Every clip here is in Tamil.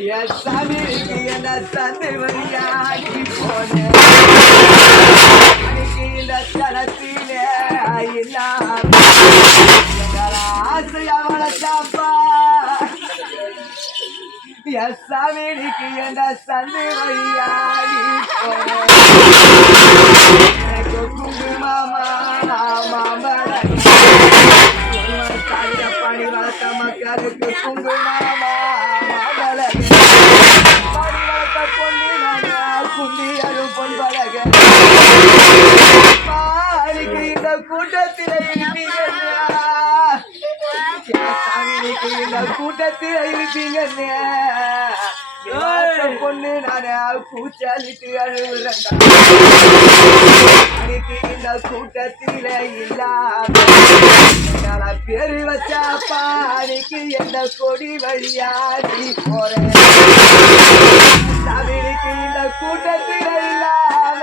என் சாமிக்கு என்ன தந்தை வழியாகி போனேன் இந்த தளத்திலே இல்லாம ஆசையா வளர்த்தாப்பா என் சாமிக்கு என்ன தந்தை வழியாகி போனேன் குங்குமாமா மாமர பணி வளர்த்த மக்களுக்கு குங்குமாமா மாமல பணி வளர்த்த பொண்ணு குண்டியரும் பொன்பழக பாரிக்கு இந்த கூட்டத்தில் இந்த கூட்டத்தில் இருப்பீங்க பொண்ணு நானே கூச்சாலிட்டு அழுகுறேன் இந்த கூட்டத்தில இல்லாம பேரு வச்சா பாடிக்கு எந்த கொடி வழியாடி போறேன் தமிழுக்கு இந்த கூட்டத்தில இல்லாம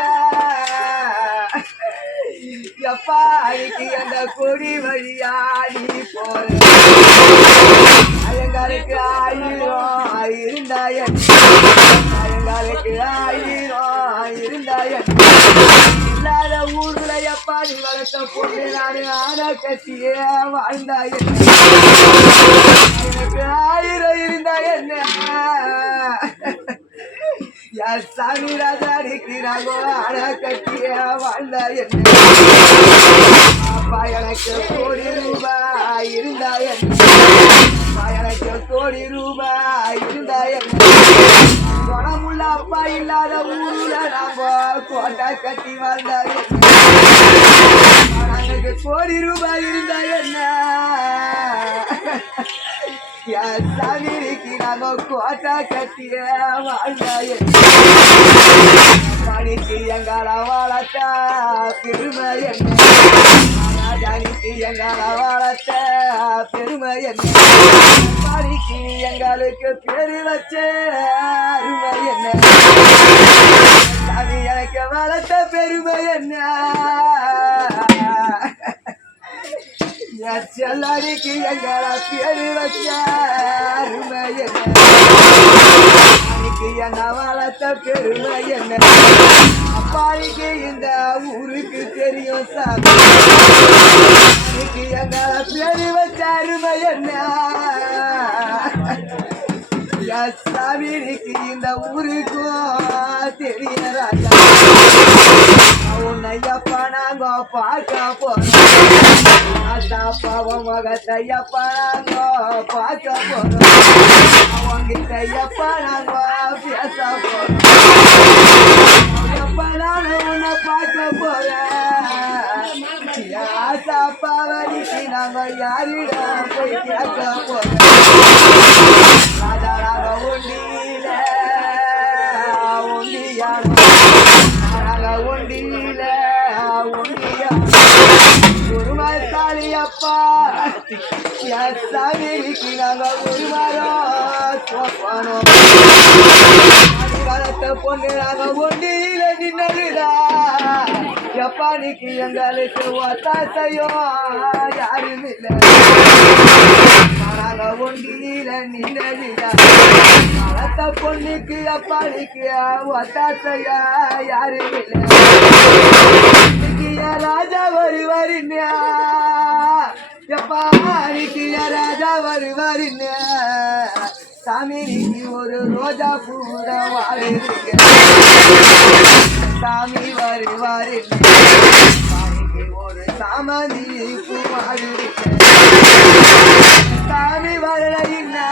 எப்பாடிக்கு எந்த கொடி வழியாடி போறேன் அயங்காலுக்கு 1000 இருந்தாய அயங்காலுக்கு 1000 இருந்தாய இல்லாத ஊர்ல எப்பாடி வளர்த்த பொண்ணு நானு ஆன கட்டியே வாழ்ந்தாய எனக்கு 1000 இருந்தா என்ன யார் சாமி ராஜாடிக்கு நாங்க ஆன கட்டியே வாழ்ந்தாய அப்பா எனக்கு கோடி ரூபாய் இருந்தாய எனக்கு கோடி ரூபாய் இருந்தாய குணமுள்ள அப்பா இல்லாத ஊர்ல நாம கோட்டை கட்டி வாழ்ந்தாரு எனக்கு கோடி ரூபாய் இருந்தா என்ன என் சாமிக்கு நாம கோட்டை கட்டிய வாழ்ந்தாய மணிக்கு எங்கால வளர்த்த பெருமை என்ன ராஜானிக்கு எங்கால வளர்த்த பெருமை என்ன மணிக்கு எங்களுக்கு பெரு வச்ச அருமை என்ன சாமி எனக்கு வளர்த்த பெருமை என்ன செல்லாரிக்கு எங்களை பேரு வச்ச அருமை என்ன என்ன வளர்த்த பெருமை என்ன அப்பாடிக்கு இந்த ஊருக்கு தெரியும் சாமி எங்களை பேரு வச்ச அருமை என்ன சாமிக்கு இந்த ஊருக்கும் தெரிய ராஜா உன்னையப்பா நாங்க பார்க்க போறோம் பாவம் மகத்தையப்பா நாங்க பார்க்க போறோம் அவங்கிட்டப்பா நாங்க பேச போறோம் எப்ப நான் உன்னை பார்க்க போறேன் ஆசாப்பாவடிக்கு நாங்க யாரிடம் போய் கேட்க போறோம் ராஜா ஒண்டியில ஒண்டியில ஒண்டியா ஒரு தாலியப்பா சாமிக்கு நாங்க ஒரு மரம் வளர்த்த பொண்ணு நாங்க ஒண்டியில நின்னுடா எப்பானிக்கு எங்களுக்கு ஒத்தாசையோ யாரும் இல்லை நாங்க ஒண்டியில நின்னுடா வளர்த்த பொண்ணுக்கு அப்பானிக்கு ஒத்தாசையா யாரும் இல்லை ராஜா வருவாருன்னா எப்பானிக்கு ராஜா வருவாருன்னா சாமிக்கு ஒரு ரோஜா பூட வாழ்க்கை சாமி வருவாரு சாமிக்கு ஒரு சாமந்தி பூ வாழ்க்கை சாமி வரலைன்னா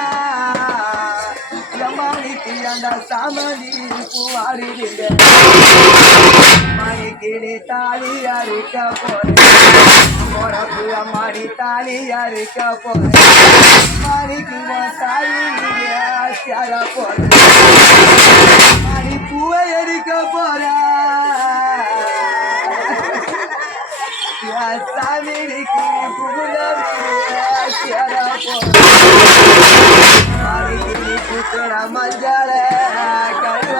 எம்மானிக்கு அந்த சாமந்தி பூ வாழ்க்கை மணிக்கிடி தாலி அறுக்க போறேன் அம்மாடி தாலி அறுக்க போறேன் மணிக்கு தாலி சேர போறேன் மணி பூவை எடுக்க போறேன் சாமிக்கு புகுல சேர போறேன் மணிக்கு மஞ்சள் கழுவ